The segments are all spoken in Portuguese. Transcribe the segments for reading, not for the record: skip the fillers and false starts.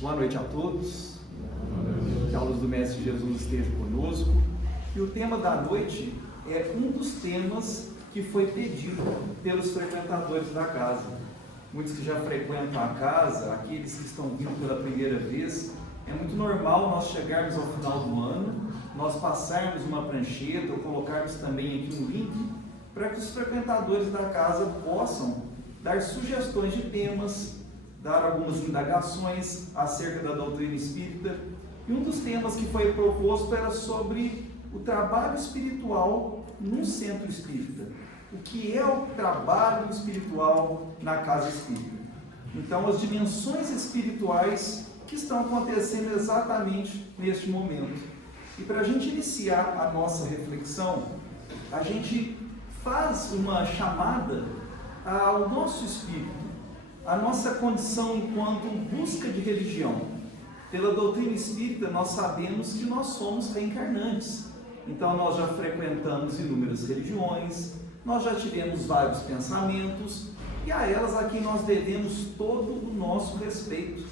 Boa noite a todos. Que a luz do Mestre Jesus esteja conosco. E o tema da noite é um dos temas que foi pedido pelos frequentadores da casa. Muitos que já frequentam a casa, aqueles que estão vindo pela primeira vez, é muito normal nós chegarmos ao final do ano, nós passarmos uma prancheta ou colocarmos também aqui um link para que os frequentadores da casa possam dar sugestões de temas, dar algumas indagações acerca da doutrina espírita. E um dos temas que foi proposto era sobre o trabalho espiritual num centro espírita. O que é o trabalho espiritual na casa espírita? Então, as dimensões espirituais que estão acontecendo exatamente neste momento. E para a gente iniciar a nossa reflexão, a gente faz uma chamada ao nosso espírito, a nossa condição enquanto busca de religião. Pela doutrina espírita, nós sabemos que nós somos reencarnantes. Então, nós já frequentamos inúmeras religiões, nós já tivemos vários pensamentos, e a elas aqui nós devemos todo o nosso respeito.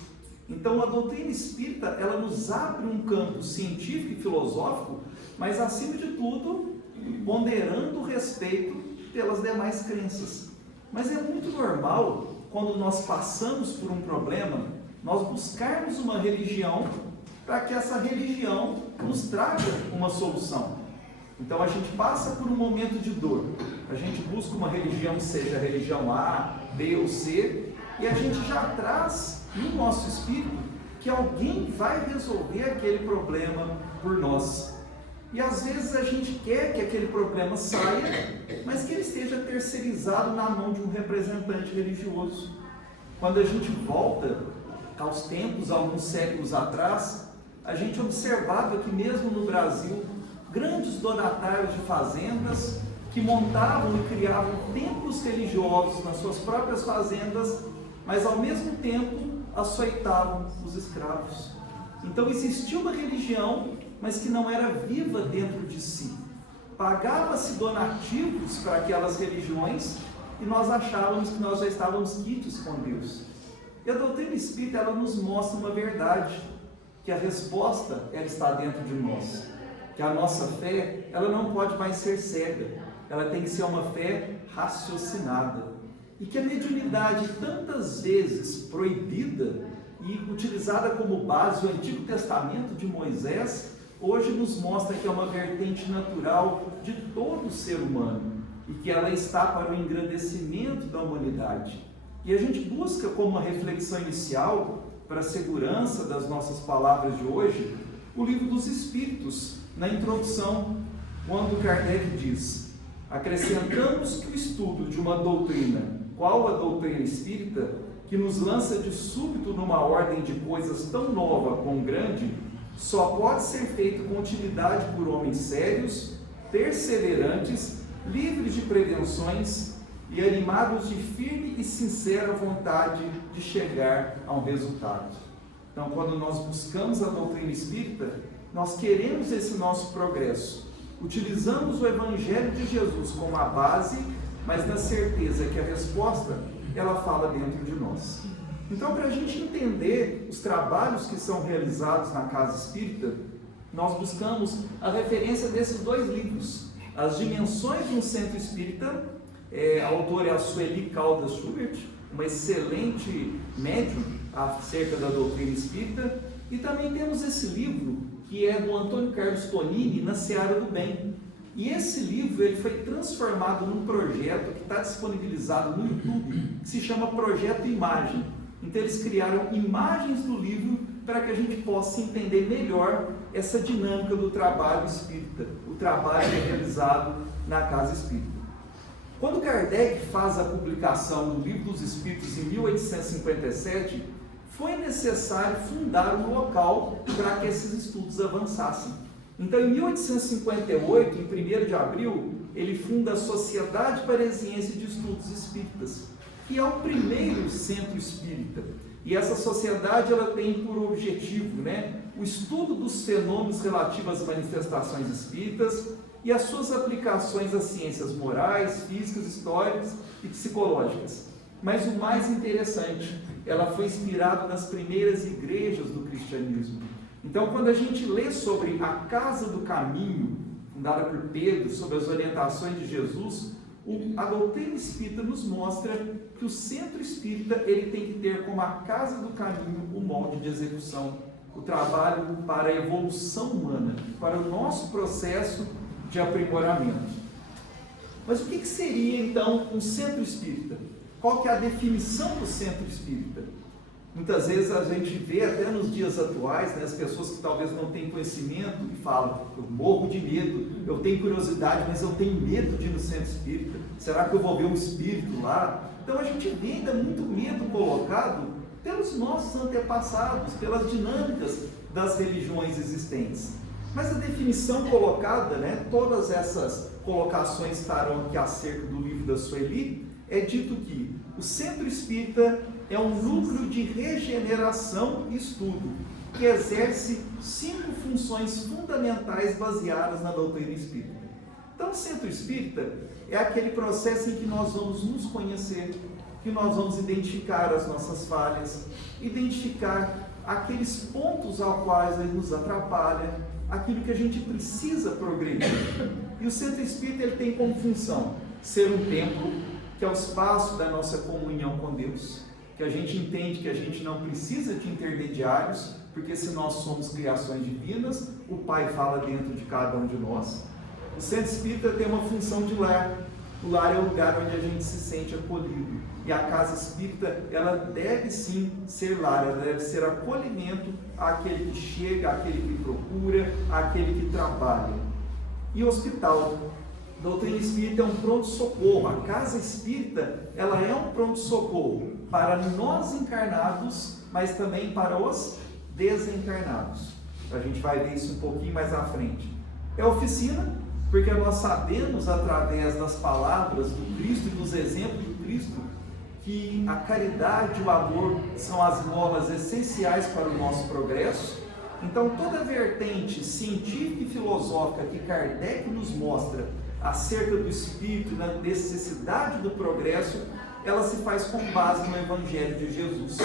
Então, a doutrina espírita, ela nos abre um campo científico e filosófico, mas, acima de tudo, ponderando o respeito pelas demais crenças. Mas é muito normal, quando nós passamos por um problema, nós buscarmos uma religião para que essa religião nos traga uma solução. Então a gente passa por um momento de dor, a gente busca uma religião, seja a religião A, B ou C, e a gente já traz no nosso espírito que alguém vai resolver aquele problema por nós. E às vezes a gente quer que aquele problema saia, mas que ele esteja terceirizado na mão de um representante religioso. Quando a gente volta aos tempos, alguns séculos atrás, a gente observava que mesmo no Brasil, grandes donatários de fazendas que montavam e criavam templos religiosos nas suas próprias fazendas, mas ao mesmo tempo açoitavam os escravos. Então existia uma religião, mas que não era viva dentro de si. Pagava-se donativos para aquelas religiões e nós achávamos que nós já estávamos quites com Deus. E a doutrina espírita, ela nos mostra uma verdade, que a resposta, ela está dentro de nós. Que a nossa fé, ela não pode mais ser cega, ela tem que ser uma fé raciocinada. E que a mediunidade, tantas vezes proibida e utilizada como base o Antigo Testamento de Moisés, hoje nos mostra que é uma vertente natural de todo ser humano e que ela está para o engrandecimento da humanidade. E a gente busca, como uma reflexão inicial para a segurança das nossas palavras de hoje, o Livro dos Espíritos, na introdução, quando Kardec diz: acrescentamos que o estudo de uma doutrina, qual a doutrina espírita, que nos lança de súbito numa ordem de coisas tão nova como grande, só pode ser feito com utilidade por homens sérios, perseverantes, livres de prevenções e animados de firme e sincera vontade de chegar a um resultado. Então, quando nós buscamos a doutrina espírita, nós queremos esse nosso progresso. Utilizamos o Evangelho de Jesus como a base, mas na certeza que a resposta, ela fala dentro de nós. Então, para a gente entender os trabalhos que são realizados na casa espírita, nós buscamos a referência desses dois livros, As Dimensões de um Centro Espírita. A autora é a Sueli Caldas Schubert, uma excelente médium acerca da doutrina espírita. E também temos esse livro, que é do Antônio Carlos Tonini, Na Seara do Bem. E esse livro, ele foi transformado num projeto que está disponibilizado no YouTube, que se chama Projeto Imagem. Então eles criaram imagens do livro para que a gente possa entender melhor essa dinâmica do trabalho espírita, o trabalho realizado na casa espírita. Quando Kardec faz a publicação do Livro dos Espíritos em 1857, foi necessário fundar um local para que esses estudos avançassem. Então, em 1858, em 1º de abril, ele funda a Sociedade Parisiense de Estudos Espíritas, que é o primeiro centro espírita. E essa sociedade, ela tem por objetivo, o estudo dos fenômenos relativos às manifestações espíritas e as suas aplicações às ciências morais, físicas, históricas e psicológicas. Mas o mais interessante, ela foi inspirada nas primeiras igrejas do cristianismo. Então, quando a gente lê sobre a Casa do Caminho, fundada por Pedro, sobre as orientações de Jesus, a doutrina espírita nos mostra que o centro espírita ele tem que ter como a Casa do Caminho o molde de execução, o trabalho para a evolução humana, para o nosso processo de aprimoramento. Mas o que seria então um centro espírita? Qual que é a definição do centro espírita? Muitas vezes a gente vê até nos dias atuais, né, as pessoas que talvez não têm conhecimento e falam: eu morro de medo, eu tenho curiosidade, mas eu tenho medo de ir no centro espírita. Será que eu vou ver um espírito lá? Então a gente vê ainda muito medo colocado pelos nossos antepassados, pelas dinâmicas das religiões existentes. Mas a definição colocada, né, todas essas colocações estarão aqui acerca do livro da Sueli, é dito que o centro espírita é um núcleo de regeneração e estudo, que exerce 5 funções fundamentais baseadas na doutrina espírita. Então, o centro espírita é aquele processo em que nós vamos nos conhecer, que nós vamos identificar as nossas falhas, identificar aqueles pontos aos quais ele nos atrapalha, aquilo que a gente precisa progredir. E o centro espírita ele tem como função ser um templo, que é o espaço da nossa comunhão com Deus, que a gente entende que a gente não precisa de intermediários, porque se nós somos criações divinas, o Pai fala dentro de cada um de nós. O centro espírita tem uma função de lar. O lar é o lugar onde a gente se sente acolhido. E a casa espírita, ela deve sim ser lar, ela deve ser acolhimento àquele que chega, àquele que procura, àquele que trabalha. E o hospital. A doutrina espírita é um pronto-socorro. A casa espírita, ela é um pronto-socorro para nós encarnados, mas também para os desencarnados. A gente vai ver isso um pouquinho mais à frente. É oficina, porque nós sabemos através das palavras do Cristo e dos exemplos do Cristo que a caridade e o amor são as molas essenciais para o nosso progresso. Então toda a vertente científica e filosófica que Kardec nos mostra acerca do espírito e da necessidade do progresso, ela se faz com base no Evangelho de Jesus.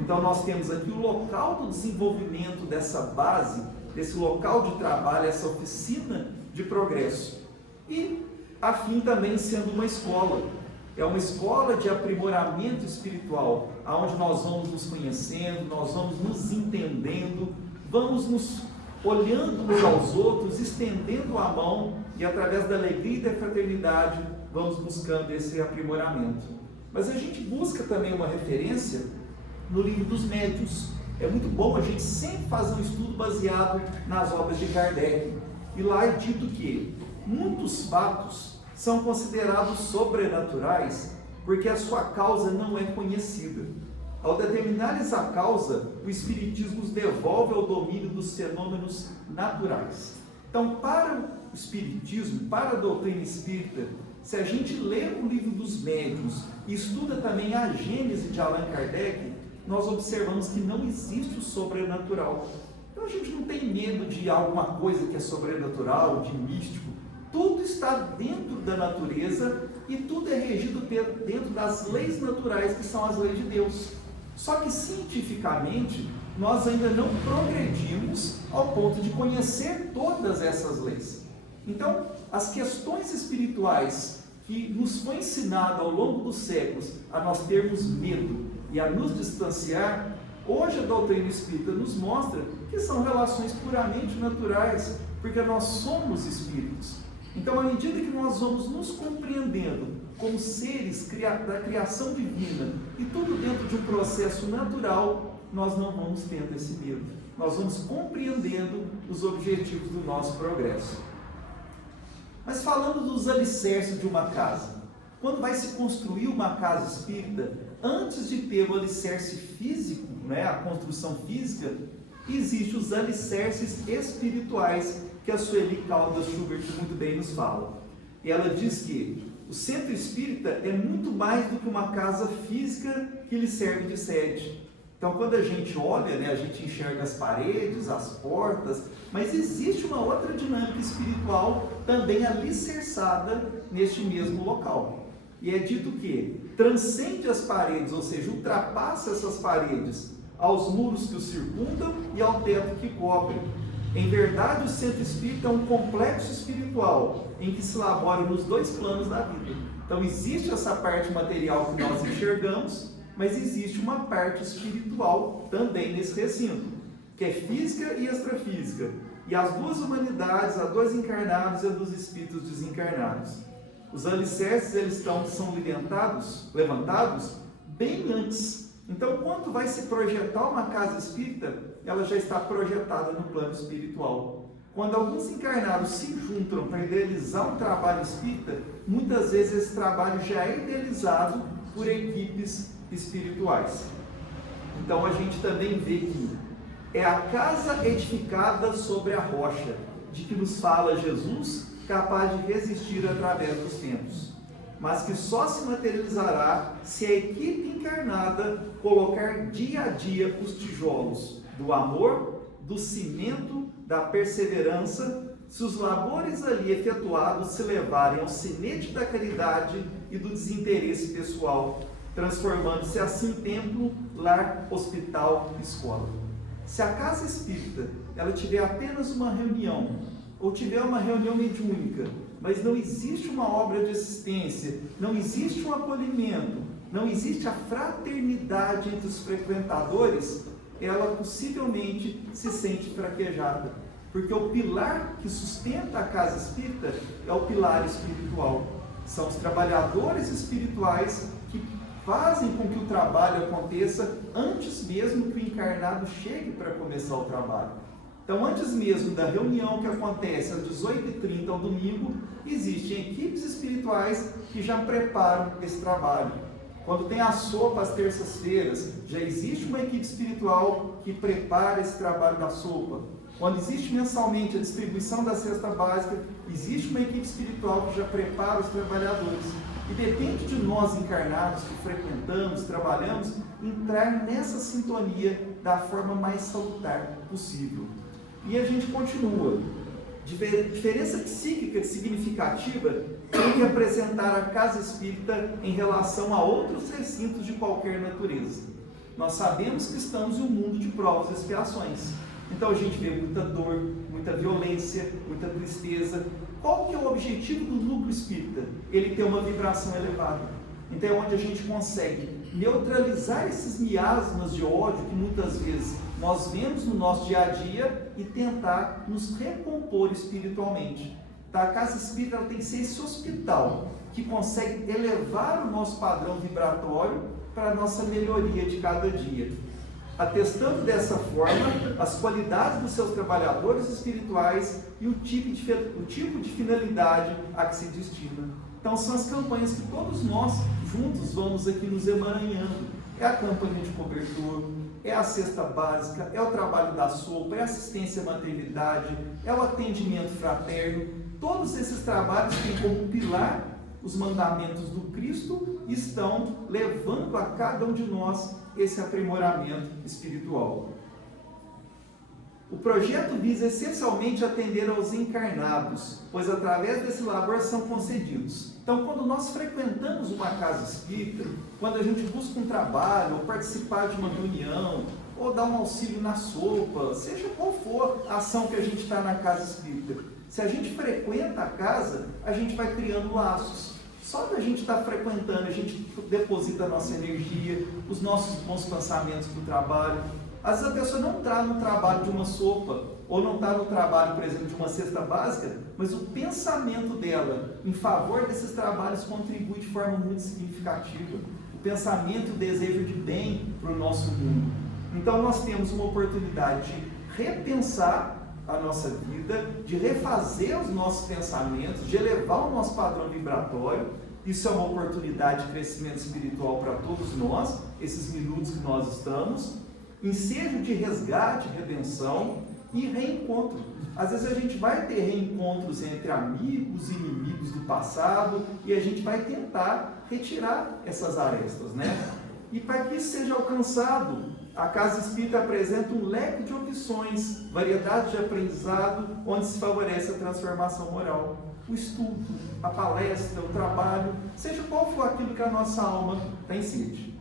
Então nós temos aqui o local do desenvolvimento dessa base, desse local de trabalho, essa oficina de progresso. E a fim também sendo uma escola. É uma escola de aprimoramento espiritual, onde nós vamos nos conhecendo, nós vamos nos entendendo, vamos nos olhando uns aos outros, estendendo a mão e através da alegria e da fraternidade vamos buscando esse aprimoramento. Mas a gente busca também uma referência no livro dos Médiuns. É muito bom a gente sempre fazer um estudo baseado nas obras de Kardec. E lá é dito que muitos fatos são considerados sobrenaturais porque a sua causa não é conhecida. Ao determinar-lhes a causa, o Espiritismo os devolve ao domínio dos fenômenos naturais. Então, para o Espiritismo, para a doutrina espírita, se a gente lê o livro dos Médiuns e estuda também a Gênese de Allan Kardec, nós observamos que não existe o sobrenatural. Então a gente não tem medo de alguma coisa que é sobrenatural, de místico. Tudo está dentro da natureza e tudo é regido dentro das leis naturais, que são as leis de Deus. Só que cientificamente nós ainda não progredimos ao ponto de conhecer todas essas leis. Então, as questões espirituais que nos foi ensinado ao longo dos séculos a nós termos medo e a nos distanciar, hoje a doutrina espírita nos mostra que são relações puramente naturais, porque nós somos espíritos. Então, à medida que nós vamos nos compreendendo como seres da criação divina e tudo dentro de um processo natural, nós não vamos tendo esse medo. Nós vamos compreendendo os objetivos do nosso progresso. Mas falando dos alicerces de uma casa, quando vai se construir uma casa espírita, antes de ter o alicerce físico, né, a construção física, existem os alicerces espirituais, que a Sueli Caldas Schubert muito bem nos fala. E ela diz que o centro espírita é muito mais do que uma casa física que lhe serve de sede. Então, quando a gente olha, né, a gente enxerga as paredes, as portas, mas existe uma outra dinâmica espiritual também alicerçada neste mesmo local. e é dito que transcende as paredes, ou seja, ultrapassa essas paredes aos muros que o circundam e ao teto que cobre. Em verdade, o centro espírita é um complexo espiritual em que se elabora nos dois planos da vida. Então existe essa parte material que nós enxergamos, mas existe uma parte espiritual também nesse recinto, que é física e extrafísica. E as duas humanidades, a dos encarnados e a dos espíritos desencarnados. Os alicerces eles são levantados bem antes. Então, quando vai se projetar uma casa espírita, ela já está projetada no plano espiritual. Quando alguns encarnados se juntam para idealizar um trabalho espírita, muitas vezes esse trabalho já é idealizado por equipes espirituais. Então, a gente também vê que é a casa edificada sobre a rocha, de que nos fala Jesus, capaz de resistir através dos tempos, mas que só se materializará se a equipe encarnada colocar dia a dia os tijolos do amor, do cimento, da perseverança, se os labores ali efetuados se levarem ao sinete da caridade e do desinteresse pessoal, transformando-se assim templo, lar, hospital, escola. Se a casa espírita ela tiver apenas uma reunião, ou tiver uma reunião mediúnica, mas não existe uma obra de assistência, não existe um acolhimento, não existe a fraternidade entre os frequentadores, ela possivelmente se sente fraquejada, porque o pilar que sustenta a casa espírita é o pilar espiritual. São os trabalhadores espirituais que fazem com que o trabalho aconteça antes mesmo que o encarnado chegue para começar o trabalho. Então, antes mesmo da reunião que acontece às 18h30 ao domingo, existem equipes espirituais que já preparam esse trabalho. Quando tem a sopa às terças-feiras, já existe uma equipe espiritual que prepara esse trabalho da sopa. Quando existe mensalmente a distribuição da cesta básica, existe uma equipe espiritual que já prepara os trabalhadores. E depende de nós encarnados que frequentamos, trabalhamos, entrar nessa sintonia da forma mais salutar possível. E a gente continua. Diferença psíquica significativa tem que apresentar a casa espírita em relação a outros recintos de qualquer natureza. Nós sabemos que estamos em um mundo de provas e expiações. Então a gente vê muita dor, muita violência, muita tristeza. Qual que é o objetivo do núcleo espírita? Ele tem uma vibração elevada. Então é onde a gente consegue neutralizar esses miasmas de ódio que muitas vezes nós vemos no nosso dia a dia e tentar nos recompor espiritualmente. Então, a casa espírita ela tem que ser esse hospital que consegue elevar o nosso padrão vibratório para a nossa melhoria de cada dia, atestando dessa forma as qualidades dos seus trabalhadores espirituais e o tipo de finalidade a que se destina. Então são as campanhas que todos nós juntos vamos aqui nos emaranhando. É a campanha de cobertor, é a cesta básica, é o trabalho da sopa, é a assistência à maternidade, é o atendimento fraterno. Todos esses trabalhos têm como pilar os mandamentos do Cristo e estão levando a cada um de nós esse aprimoramento espiritual. O projeto visa essencialmente atender aos encarnados, pois através desse labor são concedidos. Então, quando nós frequentamos uma casa espírita, quando a gente busca um trabalho, ou participar de uma reunião, ou dar um auxílio na sopa, seja qual for a ação que a gente está na casa espírita, se a gente frequenta a casa, a gente vai criando laços. Só que a gente está frequentando, a gente deposita a nossa energia, os nossos bons pensamentos para o trabalho. Às vezes a pessoa não está no trabalho de uma sopa, ou não está no trabalho, por exemplo, de uma cesta básica, mas o pensamento dela em favor desses trabalhos contribui de forma muito significativa. O pensamento, o desejo de bem para o nosso mundo. Então nós temos uma oportunidade de repensar a nossa vida, de refazer os nossos pensamentos, de elevar o nosso padrão vibratório. Isso é uma oportunidade de crescimento espiritual para todos nós, esses minutos que nós estamos, ensejo de resgate, redenção e reencontro. Às vezes a gente vai ter reencontros entre amigos e inimigos do passado e a gente vai tentar retirar essas arestas, né? E para que isso seja alcançado, a Casa Espírita apresenta um leque de opções, variedade de aprendizado, onde se favorece a transformação moral. o estudo, a palestra, o trabalho, seja qual for aquilo que a nossa alma tem sede.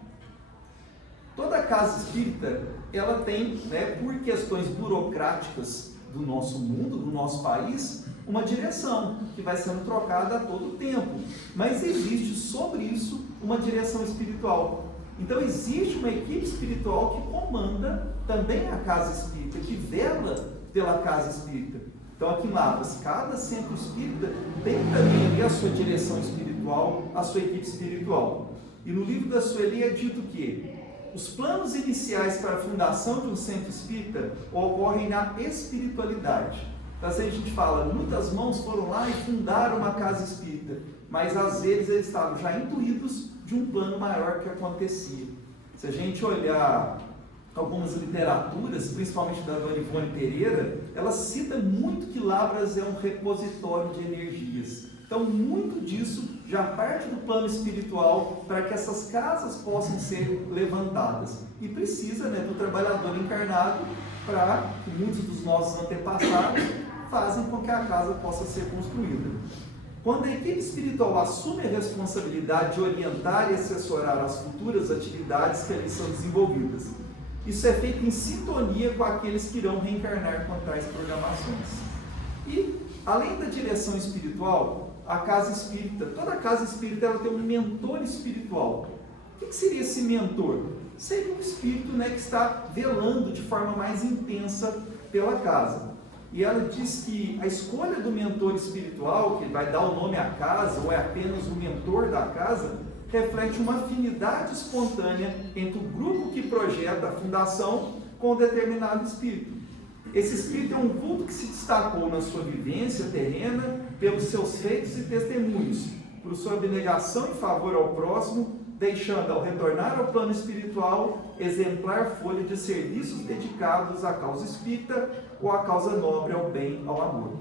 Toda casa espírita, ela tem, por questões burocráticas do nosso mundo, do nosso país, uma direção que vai sendo trocada a todo tempo. Mas existe sobre isso uma direção espiritual. Então existe uma equipe espiritual que comanda também a casa espírita, que vela pela casa espírita. Então aqui em Lavras, cada centro espírita tem também ali a sua direção espiritual, a sua equipe espiritual. E no livro da Sueli é dito que os planos iniciais para a fundação de um centro espírita ocorrem na espiritualidade. Então assim, a gente fala, muitas mãos foram lá e fundaram uma casa espírita, mas às vezes eles estavam já intuídos de um plano maior que acontecia. Se a gente olhar algumas literaturas, principalmente da Dona Ivone Pereira, ela cita muito que Lavras é um repositório de energias. Então, muito disso já parte do plano espiritual para que essas casas possam ser levantadas. E precisa do trabalhador encarnado para que muitos dos nossos antepassados fazem com que a casa possa ser construída. Quando a equipe espiritual assume a responsabilidade de orientar e assessorar as futuras atividades que ali são desenvolvidas, isso é feito em sintonia com aqueles que irão reencarnar com tais programações. E, além da direção espiritual, a casa espírita, toda casa espírita ela tem um mentor espiritual. O que seria esse mentor? Seria um espírito que está velando de forma mais intensa pela casa. E ela diz que a escolha do mentor espiritual, que vai dar o nome à casa, ou é apenas o mentor da casa, reflete uma afinidade espontânea entre o grupo que projeta a fundação com um determinado espírito. Esse espírito é um vulto que se destacou na sua vivência terrena pelos seus feitos e testemunhos, por sua abnegação em favor ao próximo, deixando, ao retornar ao plano espiritual, exemplar folha de serviços dedicados à causa espírita ou à causa nobre, ao bem, ao amor.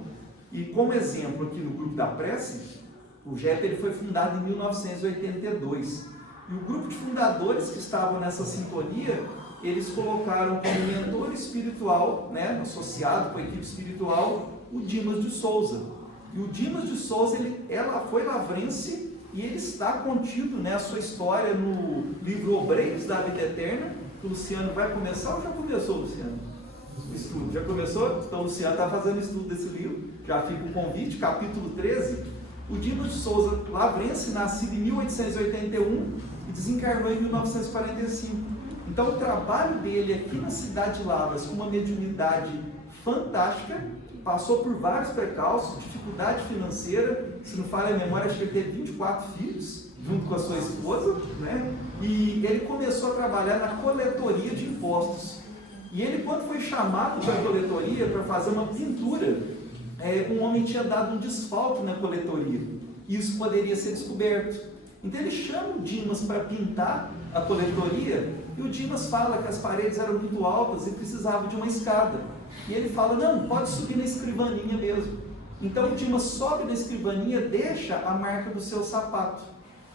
E como exemplo aqui no grupo da prece, o GEP ele foi fundado em 1982. E o grupo de fundadores que estavam nessa sintonia, eles colocaram como mentor espiritual, associado com a equipe espiritual, o Dimas de Souza. E o Dimas de Souza, ela foi lavrense e ele está contido, a sua história no livro Obreiros da Vida Eterna, que o Luciano vai começar ou já começou, Luciano? O estudo, já começou? Então o Luciano está fazendo estudo desse livro, já fica o convite, capítulo 13. O Dimas de Souza, lavrense, nascido em 1881 e desencarnou em 1945. Então o trabalho dele aqui na cidade de Lavras, com uma mediunidade fantástica, passou por vários precalços, dificuldade financeira, se não falha a memória, acho que ele teve 24 filhos, junto com a sua esposa, e ele começou a trabalhar na coletoria de impostos. E ele, quando foi chamado para a coletoria para fazer uma pintura, um homem tinha dado um desfalque na coletoria, e isso poderia ser descoberto. Então ele chama o Dimas para pintar a coletoria, e o Dimas fala que as paredes eram muito altas e precisava de uma escada. E ele fala, não, pode subir na escrivaninha mesmo. Então o Dimas sobe na escrivaninha, deixa a marca do seu sapato.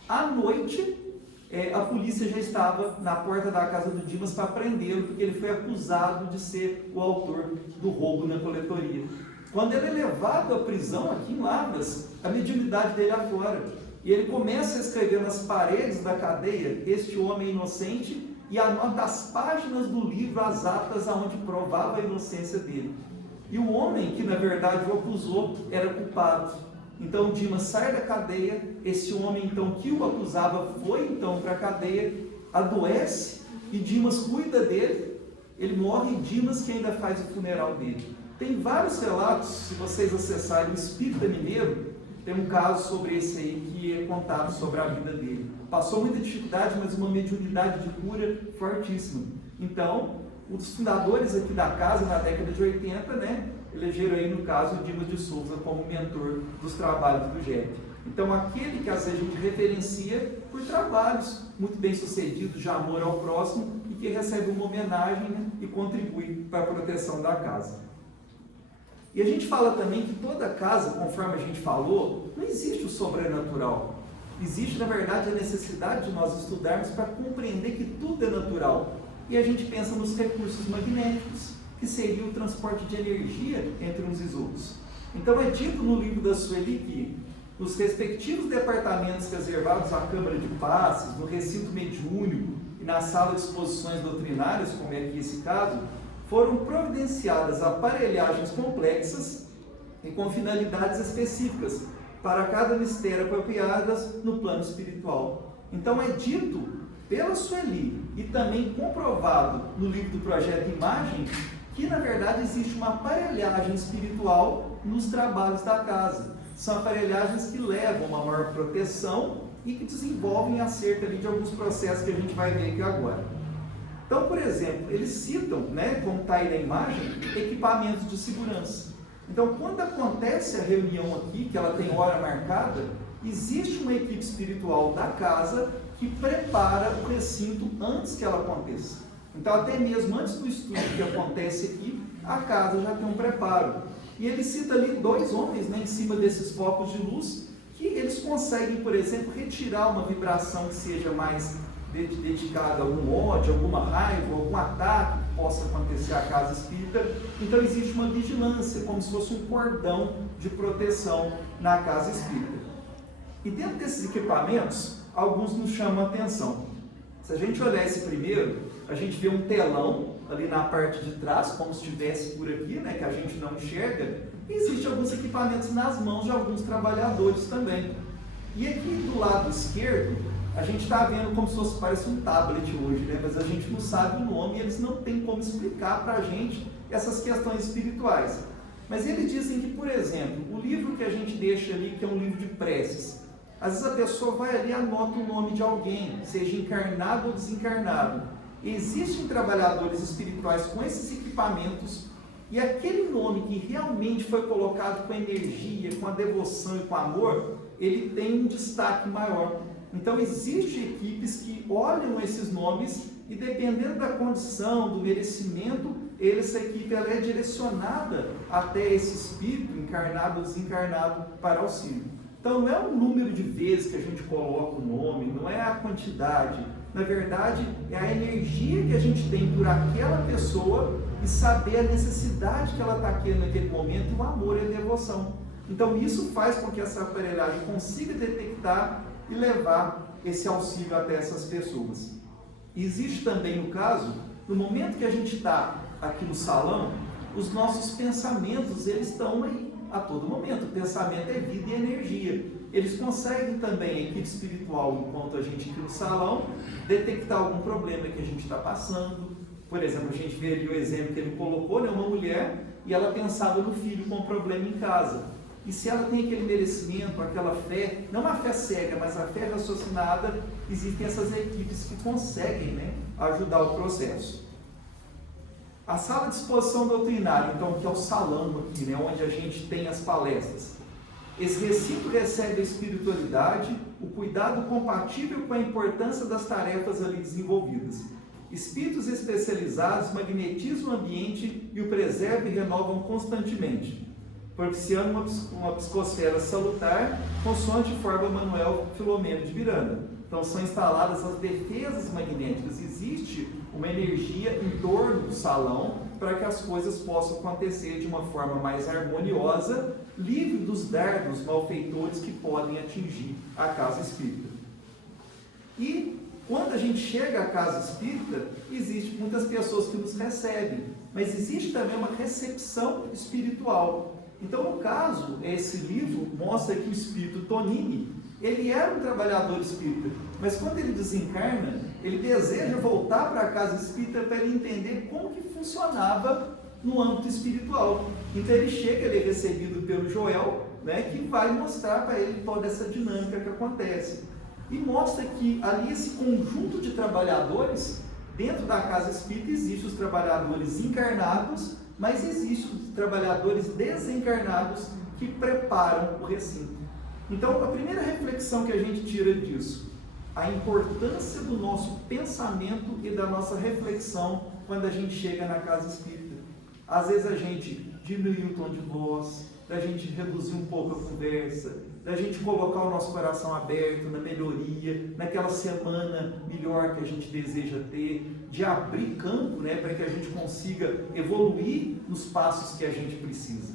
À noite, a polícia já estava na porta da casa do Dimas para prendê-lo, porque ele foi acusado de ser o autor do roubo na coletoria. Quando ele é levado à prisão aqui em Lavras, a mediunidade dele aflora. E ele começa a escrever nas paredes da cadeia, este homem inocente, e anota as páginas do livro, as atas aonde provava a inocência dele. E o homem que na verdade o acusou era culpado. Então Dimas sai da cadeia, esse homem então que o acusava foi então para a cadeia, adoece e Dimas cuida dele, ele morre e Dimas que ainda faz o funeral dele. Tem vários relatos, se vocês acessarem o Espírita Mineiro, tem um caso sobre esse aí que é contado sobre a vida dele. Passou muita dificuldade, mas uma mediunidade de cura fortíssima. Então, um dos fundadores aqui da casa, na década de 80, elegeram aí, no caso, o Dimas de Souza como mentor dos trabalhos do GEP. Então, aquele que às vezes a gente referencia por trabalhos muito bem sucedidos, de amor ao próximo, e que recebe uma homenagem e contribui para a proteção da casa. E a gente fala também que toda casa, conforme a gente falou, não existe o sobrenatural. Existe, na verdade, a necessidade de nós estudarmos para compreender que tudo é natural. E a gente pensa nos recursos magnéticos, que seria o transporte de energia entre uns e outros. Então é dito no livro da Sueli que nos respectivos departamentos reservados à Câmara de Passes, no recinto mediúnico e na sala de exposições doutrinárias, como é aqui esse caso, foram providenciadas aparelhagens complexas e com finalidades específicas para cada mistério apropriadas no plano espiritual. Então é dito pela Sueli e também comprovado no livro do Projeto Imagem que na verdade existe uma aparelhagem espiritual nos trabalhos da casa. São aparelhagens que levam uma maior proteção e que desenvolvem acerca ali de alguns processos que a gente vai ver aqui agora. Então, por exemplo, eles citam, como está aí na imagem, equipamentos de segurança. Então, quando acontece a reunião aqui, que ela tem hora marcada, existe uma equipe espiritual da casa que prepara o recinto antes que ela aconteça. Então, até mesmo antes do estudo que acontece aqui, a casa já tem um preparo. E ele cita ali 2 homens em cima desses focos de luz, que eles conseguem, por exemplo, retirar uma vibração que seja mais dedicada a algum ódio, alguma raiva, algum ataque que possa acontecer à casa espírita. Então existe uma vigilância, como se fosse um cordão de proteção na casa espírita. E dentro desses equipamentos, alguns nos chamam a atenção. Se a gente olhar esse primeiro, a gente vê um telão ali na parte de trás, como se estivesse por aqui, que a gente não enxerga. E existem alguns equipamentos nas mãos de alguns trabalhadores também. E aqui do lado esquerdo, a gente está vendo como se fosse, parece um tablet hoje, mas a gente não sabe o nome e eles não têm como explicar para a gente essas questões espirituais. Mas eles dizem que, por exemplo, o livro que a gente deixa ali, que é um livro de preces, às vezes a pessoa vai ali e anota o nome de alguém, seja encarnado ou desencarnado. Existem trabalhadores espirituais com esses equipamentos e aquele nome que realmente foi colocado com energia, com a devoção e com amor, ele tem um destaque maior. Então existem equipes que olham esses nomes e dependendo da condição, do merecimento, essa equipe ela é direcionada até esse espírito encarnado ou desencarnado para auxílio. Então não é o número de vezes que a gente coloca o nome, não é a quantidade. Na verdade, é a energia que a gente tem por aquela pessoa e saber a necessidade que ela está tendo naquele momento, o amor e a devoção. Então isso faz com que essa aparelhagem consiga detectar e levar esse auxílio até essas pessoas. Existe também o caso, no momento que a gente está aqui no salão, os nossos pensamentos eles estão aí a todo momento. O pensamento é vida e energia. Eles conseguem também, a equipe espiritual, enquanto a gente aqui no salão, detectar algum problema que a gente está passando. Por exemplo, a gente vê ali o exemplo que ele colocou, uma mulher, e ela pensava no filho com um problema em casa. E se ela tem aquele merecimento, aquela fé, não uma fé cega, mas a fé raciocinada, existem essas equipes que conseguem ajudar o processo. A sala de exposição doutrinária, então, que é o salão aqui, onde a gente tem as palestras. Esse recinto recebe a espiritualidade, o cuidado compatível com a importância das tarefas ali desenvolvidas. Espíritos especializados magnetizam o ambiente e o preservam e renovam constantemente, propiciando uma psicosfera salutar, consoante forma Manuel Filomeno de Miranda. Então são instaladas as defesas magnéticas, existe uma energia em torno do salão para que as coisas possam acontecer de uma forma mais harmoniosa, livre dos dardos malfeitores que podem atingir a casa espírita. E quando a gente chega à casa espírita, existem muitas pessoas que nos recebem, mas existe também uma recepção espiritual. Então, no caso, esse livro mostra que o espírito Tonini, ele era um trabalhador espírita, mas quando ele desencarna, ele deseja voltar para a casa espírita para ele entender como que funcionava no âmbito espiritual. Então ele chega, ele é recebido pelo Joel, que vai mostrar para ele toda essa dinâmica que acontece. E mostra que ali esse conjunto de trabalhadores, dentro da casa espírita, existem os trabalhadores encarnados, mas existem os trabalhadores desencarnados que preparam o recinto. Então, a primeira reflexão que a gente tira disso, a importância do nosso pensamento e da nossa reflexão quando a gente chega na casa espírita. Às vezes a gente diminui o tom de voz, da gente reduzir um pouco a conversa, da gente colocar o nosso coração aberto na melhoria, naquela semana melhor que a gente deseja ter, de abrir campo, para que a gente consiga evoluir nos passos que a gente precisa.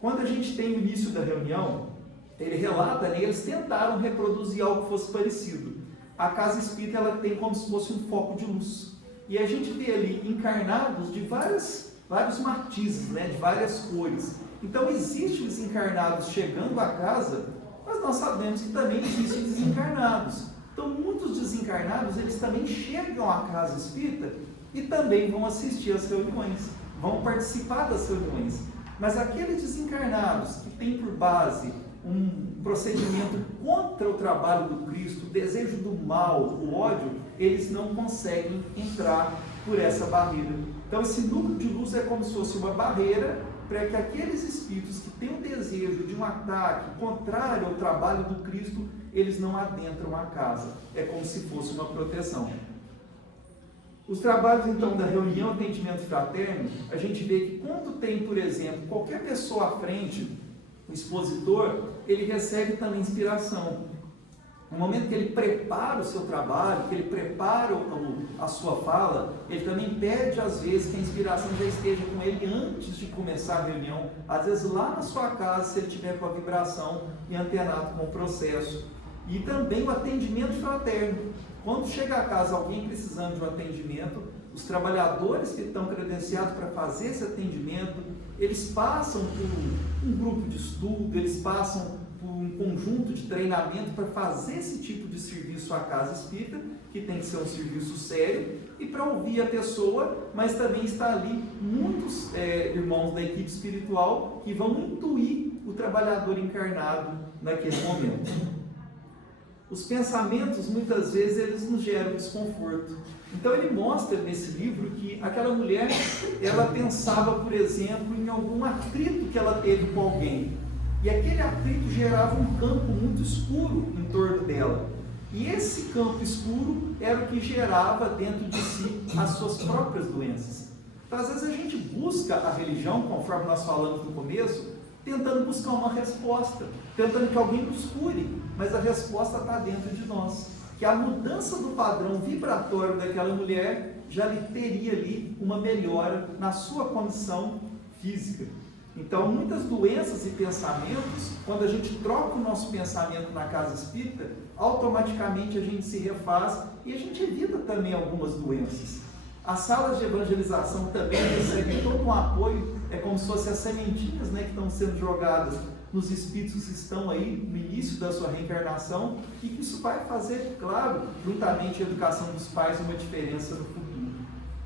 Quando a gente tem o início da reunião, ele relata, né, eles tentaram reproduzir algo que fosse parecido. A casa espírita, ela tem como se fosse um foco de luz. E a gente vê ali encarnados de vários matizes, né, de várias cores. Então, existem os encarnados chegando à casa, mas nós sabemos que também existem desencarnados. Então, muitos desencarnados, eles também chegam à casa espírita e também vão assistir às reuniões, vão participar das reuniões. Mas aqueles desencarnados que têm por base um procedimento contra o trabalho do Cristo, o desejo do mal, o ódio, eles não conseguem entrar por essa barreira. Então, esse núcleo de luz é como se fosse uma barreira para que aqueles espíritos que têm o desejo de um ataque contrário ao trabalho do Cristo, eles não adentram a casa. É como se fosse uma proteção. Os trabalhos, então, da reunião atendimento fraterno, a gente vê que quando tem, por exemplo, qualquer pessoa à frente, o expositor, ele recebe também inspiração. No momento que ele prepara o seu trabalho, que ele prepara a sua fala, ele também pede, às vezes, que a inspiração já esteja com ele antes de começar a reunião. Às vezes, lá na sua casa, se ele tiver com a vibração e antenado com o processo. E também o atendimento fraterno. Quando chega a casa alguém precisando de um atendimento, os trabalhadores que estão credenciados para fazer esse atendimento, eles passam por um grupo de estudo, eles passam por um conjunto de treinamento para fazer esse tipo de serviço à casa espírita, que tem que ser um serviço sério, e para ouvir a pessoa, mas também está ali muitos irmãos da equipe espiritual que vão intuir o trabalhador encarnado naquele momento. Os pensamentos, muitas vezes, eles nos geram desconforto. Então, ele mostra nesse livro que aquela mulher, ela pensava, por exemplo, em algum atrito que ela teve com alguém. E aquele atrito gerava um campo muito escuro em torno dela. E esse campo escuro era o que gerava dentro de si as suas próprias doenças. Então, às vezes, a gente busca a religião, conforme nós falamos no começo, tentando buscar uma resposta, tentando que alguém nos cure, mas a resposta está dentro de nós. Que a mudança do padrão vibratório daquela mulher já lhe teria ali uma melhora na sua condição física. Então, muitas doenças e pensamentos, quando a gente troca o nosso pensamento na casa espírita, automaticamente a gente se refaz e a gente evita também algumas doenças. As salas de evangelização também recebem todo um apoio, é como se fossem as sementinhas, né, que estão sendo jogadas nos espíritos que estão aí no início da sua reencarnação, e que isso vai fazer, claro, juntamente a educação dos pais, uma diferença no futuro.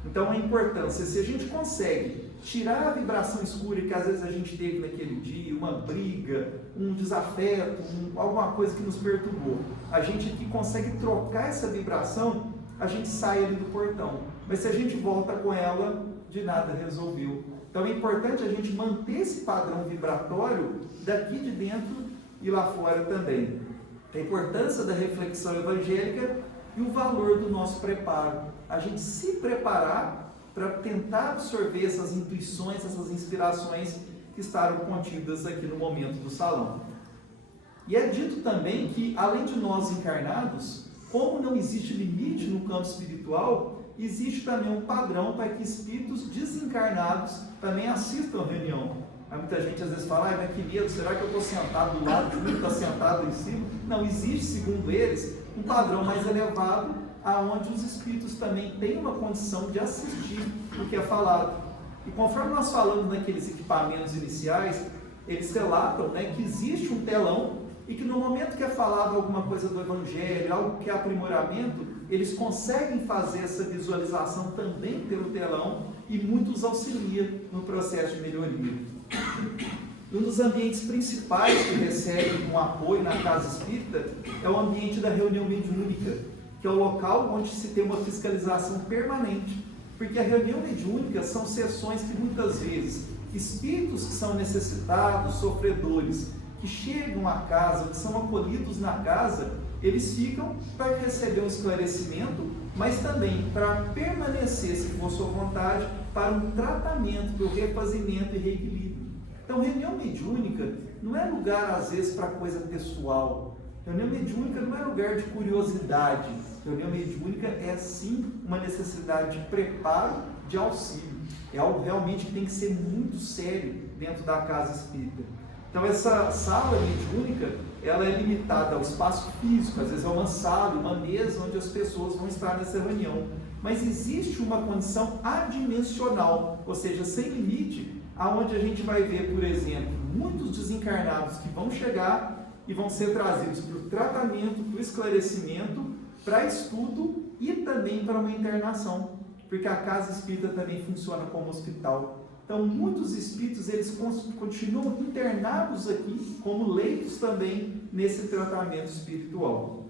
Então, a importância, se a gente consegue tirar a vibração escura que às vezes a gente teve naquele dia, uma briga, um desafeto, alguma coisa que nos perturbou, a gente aqui consegue trocar essa vibração, a gente sai ali do portão. Mas se a gente volta com ela, de nada resolveu. Então é importante a gente manter esse padrão vibratório daqui de dentro e lá fora também. A importância da reflexão evangélica e o valor do nosso preparo. A gente se preparar para tentar absorver essas intuições, essas inspirações que estavam contidas aqui no momento do salão. E é dito também que, além de nós encarnados, como não existe limite no campo espiritual, existe também um padrão para que espíritos desencarnados também assistam a reunião. Aí muita gente às vezes fala, mas que medo, será que eu estou sentado do lado de um que está sentado em cima? Não, existe, segundo eles, um padrão mais elevado, aonde os espíritos também têm uma condição de assistir o que é falado. E conforme nós falamos naqueles equipamentos iniciais, eles relatam, né, que existe um telão e que no momento que é falado alguma coisa do Evangelho, algo que é aprimoramento, eles conseguem fazer essa visualização também pelo telão e muitos auxiliam no processo de melhoria. Um dos ambientes principais que recebe um apoio na casa espírita é o ambiente da reunião mediúnica, que é o local onde se tem uma fiscalização permanente, porque a reunião mediúnica são sessões que muitas vezes espíritos que são necessitados, sofredores, que chegam à casa, que são acolhidos na casa, eles ficam para receber um esclarecimento, mas também para permanecer, se for sua vontade, para um tratamento, para o refazimento e reequilíbrio. Então, reunião mediúnica não é lugar, às vezes, para coisa pessoal, Reunião mediúnica não é lugar de curiosidade. Reunião mediúnica é sim uma necessidade de preparo, de auxílio. É algo realmente que tem que ser muito sério dentro da casa espírita. Então essa sala mediúnica, ela é limitada ao espaço físico, às vezes é uma sala, uma mesa onde as pessoas vão estar nessa reunião. Mas existe uma condição adimensional, ou seja, sem limite, aonde a gente vai ver, por exemplo, muitos desencarnados que vão chegar e vão ser trazidos para o tratamento, para o esclarecimento, para estudo e também para uma internação, porque a casa espírita também funciona como hospital. Então, muitos espíritos, eles continuam internados aqui, como leitos também, nesse tratamento espiritual.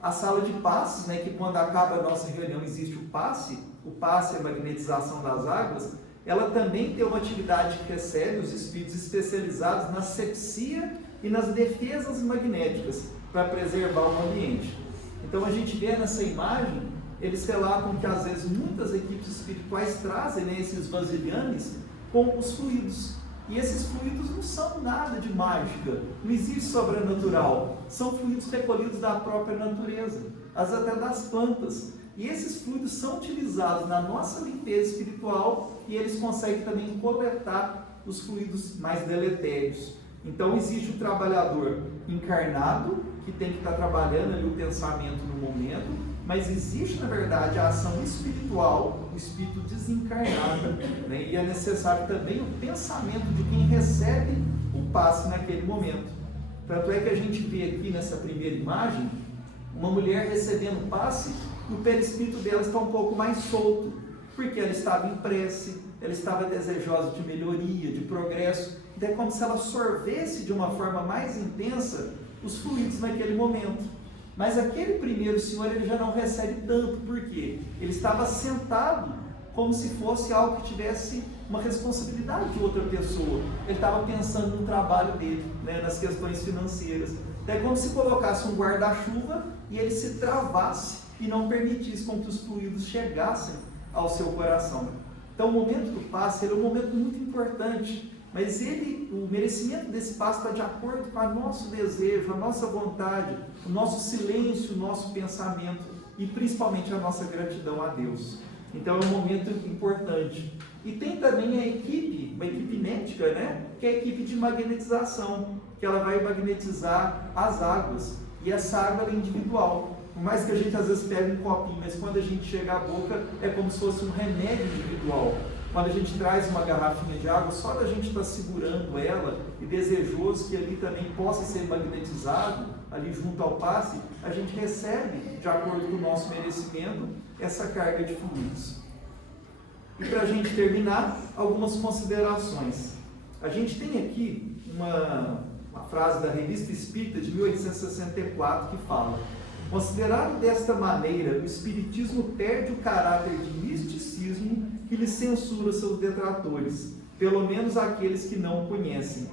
A sala de passes, né, que quando acaba a nossa reunião existe o passe é a magnetização das águas, ela também tem uma atividade que recebe os espíritos especializados na asepsia e nas defesas magnéticas, para preservar o ambiente. Então, a gente vê nessa imagem, eles relatam que às vezes muitas equipes espirituais trazem, né, esses vasilhames com os fluidos. E esses fluidos não são nada de mágica, não existe sobrenatural. São fluidos recolhidos da própria natureza, às vezes até das plantas. E esses fluidos são utilizados na nossa limpeza espiritual e eles conseguem também coletar os fluidos mais deletérios. Então existe o trabalhador encarnado, que tem que estar trabalhando ali o pensamento no momento, mas existe, na verdade, a ação espiritual, o espírito desencarnado, né? E é necessário também o pensamento de quem recebe o passe naquele momento. Tanto é que a gente vê aqui nessa primeira imagem, uma mulher recebendo o passe, e o perispírito dela está um pouco mais solto, porque ela estava em prece, ela estava desejosa de melhoria, de progresso, então é como se ela sorvesse de uma forma mais intensa os fluidos naquele momento. Mas aquele primeiro senhor, ele já não recebe tanto, porque ele estava sentado como se fosse algo que tivesse uma responsabilidade de outra pessoa. Ele estava pensando no trabalho dele, né, nas questões financeiras. Então é como se colocasse um guarda-chuva e ele se travasse e não permitisse com que os fluidos chegassem ao seu coração. Então o momento do passe, ele é um momento muito importante, mas o merecimento desse passe está de acordo com o nosso desejo, a nossa vontade, o nosso silêncio, o nosso pensamento e principalmente a nossa gratidão a Deus. Então é um momento importante. E tem também a equipe, uma equipe nética, né? Que é a equipe de magnetização, que ela vai magnetizar as águas, e essa água é individual. Por mais que a gente às vezes pegue um copinho, mas quando a gente chega à boca é como se fosse um remédio individual. Quando a gente traz uma garrafinha de água, só da gente estar segurando ela e desejoso que ali também possa ser magnetizado, ali junto ao passe, a gente recebe, de acordo com o nosso merecimento, essa carga de fluidos. E para a gente terminar, algumas considerações. A gente tem aqui uma frase da Revista Espírita de 1864 que fala: considerado desta maneira, o Espiritismo perde o caráter de misticismo que lhe censura seus detratores, pelo menos aqueles que não o conhecem.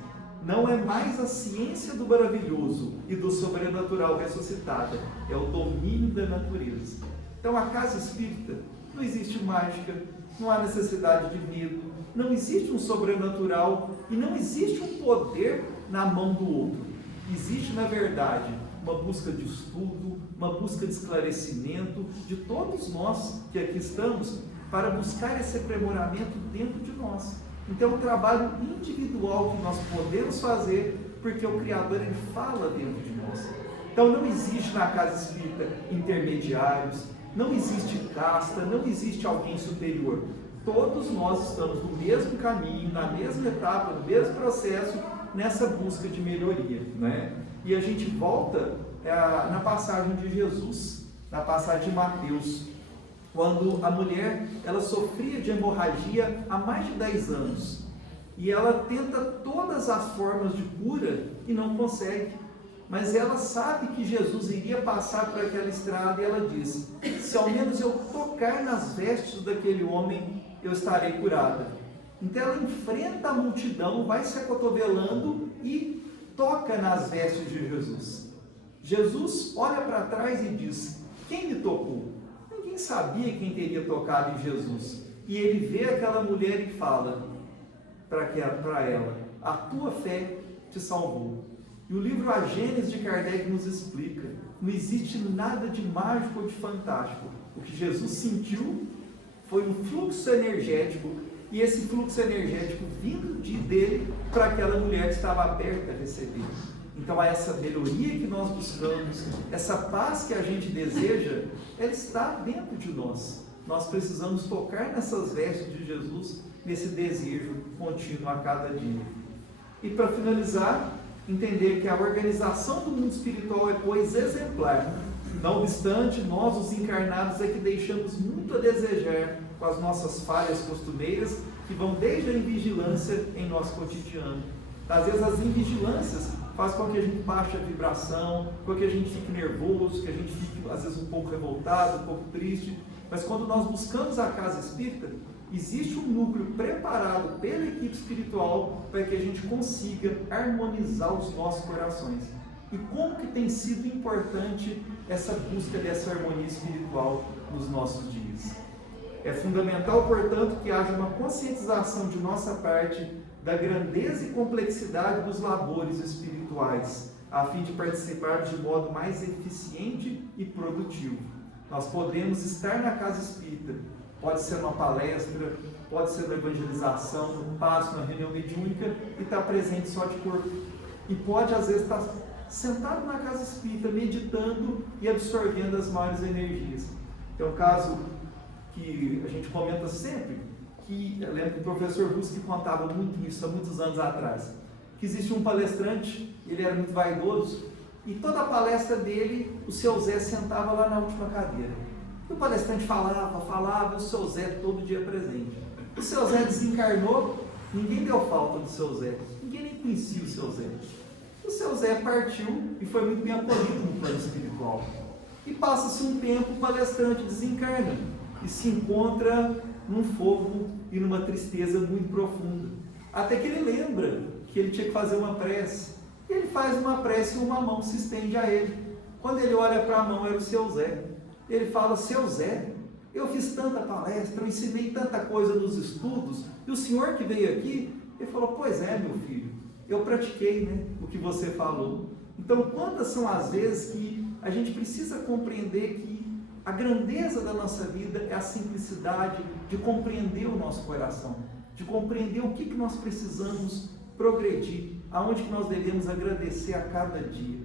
Não é mais a ciência do maravilhoso e do sobrenatural ressuscitada, é o domínio da natureza. Então a casa espírita não existe mágica, não há necessidade de medo, não existe um sobrenatural e não existe um poder na mão do outro. Existe, na verdade, uma busca de estudo, uma busca de esclarecimento de todos nós que aqui estamos, para buscar esse aprimoramento dentro de nós. Então é um trabalho individual que nós podemos fazer, porque o Criador, ele fala dentro de nós. Então não existe na casa espírita intermediários, não existe casta, não existe alguém superior. Todos nós estamos no mesmo caminho, na mesma etapa, no mesmo processo, nessa busca de melhoria, né? E a gente volta na passagem de Jesus, na passagem de Mateus, quando a mulher, ela sofria de hemorragia há mais de 10 anos, e ela tenta todas as formas de cura e não consegue, mas ela sabe que Jesus iria passar por aquela estrada, e ela diz: se ao menos eu tocar nas vestes daquele homem, eu estarei curada. Então ela enfrenta a multidão, vai se acotovelando e toca nas vestes de Jesus. Jesus olha para trás e diz: quem me tocou? Ninguém sabia quem teria tocado em Jesus. E ele vê aquela mulher e fala para ela: a tua fé te salvou. E o livro A Gênese de Kardec nos explica, não existe nada de mágico ou de fantástico. O que Jesus sentiu foi um fluxo energético, e esse fluxo energético vindo dele para aquela mulher que estava aberta a receber. Então, essa melhoria que nós buscamos, essa paz que a gente deseja, ela está dentro de nós. Nós precisamos tocar nessas vestes de Jesus, nesse desejo contínuo a cada dia. E para finalizar, entender que a organização do mundo espiritual é, pois, exemplar. Não obstante, nós, os encarnados, é que deixamos muito a desejar com as nossas falhas costumeiras, que vão desde a invigilância em nosso cotidiano. Às vezes as invigilâncias fazem com que a gente baixe a vibração, com que a gente fique nervoso, que a gente fique às vezes um pouco revoltado, um pouco triste. Mas quando nós buscamos a casa espírita, existe um núcleo preparado pela equipe espiritual para que a gente consiga harmonizar os nossos corações. E como que tem sido importante essa busca dessa harmonia espiritual nos nossos dias? É fundamental, portanto, que haja uma conscientização de nossa parte da grandeza e complexidade dos labores espirituais, a fim de participar de modo mais eficiente e produtivo. Nós podemos estar na casa espírita, pode ser uma palestra, pode ser uma evangelização, um passo, uma reunião mediúnica, e estar presente só de corpo. E pode, às vezes, estar sentado na casa espírita, meditando e absorvendo as maiores energias. É um caso que a gente comenta sempre, que eu lembro que o professor Ruski contava muito isso há muitos anos atrás, que existe um palestrante, ele era muito vaidoso, e toda a palestra dele, o seu Zé sentava lá na última cadeira. E o palestrante falava, e o seu Zé todo dia presente. O seu Zé desencarnou, ninguém deu falta do seu Zé, ninguém nem conhecia o seu Zé. O seu Zé partiu e foi muito bem acolhido no plano espiritual. E passa-se um tempo, o palestrante desencarna e se encontra num fogo e numa tristeza muito profunda. Até que ele lembra que ele tinha que fazer uma prece. E ele faz uma prece e uma mão se estende a ele. Quando ele olha para a mão, era o seu Zé. Ele fala: seu Zé, eu fiz tanta palestra, eu ensinei tanta coisa nos estudos, e o senhor que veio aqui, ele falou: pois é, meu filho, eu pratiquei, né, o que você falou. Então, quantas são as vezes que a gente precisa compreender que a grandeza da nossa vida é a simplicidade de compreender o nosso coração, de compreender o que nós precisamos progredir, aonde que nós devemos agradecer a cada dia.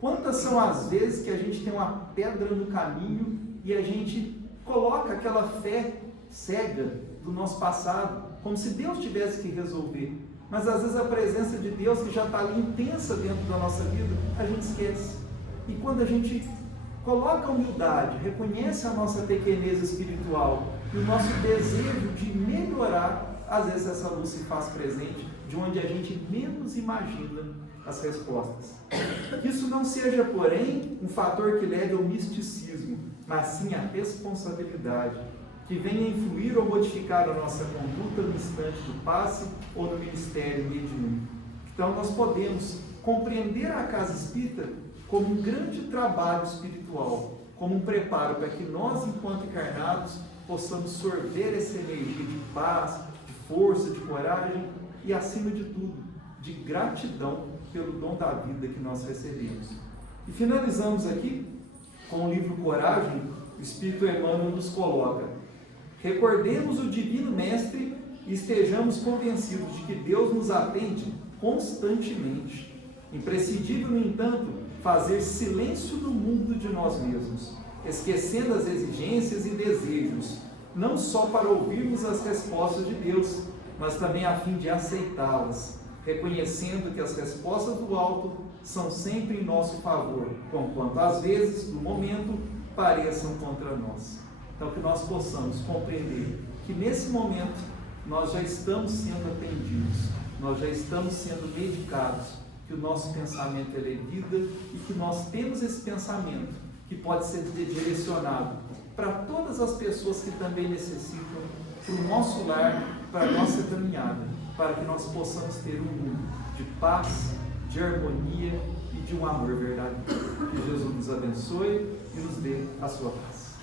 Quantas são as vezes que a gente tem uma pedra no caminho e a gente coloca aquela fé cega do nosso passado, como se Deus tivesse que resolver. Mas às vezes a presença de Deus, que já está ali intensa dentro da nossa vida, a gente esquece. E quando a gente coloca a humildade, reconhece a nossa pequenez espiritual e o nosso desejo de melhorar, às vezes essa luz se faz presente de onde a gente menos imagina as respostas. Que isso não seja, porém, um fator que leve ao misticismo, mas sim à responsabilidade, que venha influir ou modificar a nossa conduta no instante do passe ou no ministério mediúnico. Então nós podemos compreender a casa espírita como um grande trabalho espiritual, como um preparo para que nós, enquanto encarnados, possamos sorver essa energia de paz, de força, de coragem e, acima de tudo, de gratidão pelo dom da vida que nós recebemos. E finalizamos aqui com o livro Coragem. O Espírito Emmanuel nos coloca: recordemos o Divino Mestre e estejamos convencidos de que Deus nos atende constantemente. Imprescindível, no entanto, fazer silêncio no mundo de nós mesmos, esquecendo as exigências e desejos, não só para ouvirmos as respostas de Deus, mas também a fim de aceitá-las, reconhecendo que as respostas do alto são sempre em nosso favor, conquanto às vezes, no momento, pareçam contra nós. Então, que nós possamos compreender que nesse momento nós já estamos sendo atendidos, nós já estamos sendo medicados, que o nosso pensamento é vida e que nós temos esse pensamento que pode ser direcionado para todas as pessoas que também necessitam, para o nosso lar, para a nossa caminhada, para que nós possamos ter um mundo de paz, de harmonia e de um amor verdadeiro. Que Jesus nos abençoe e nos dê a sua paz.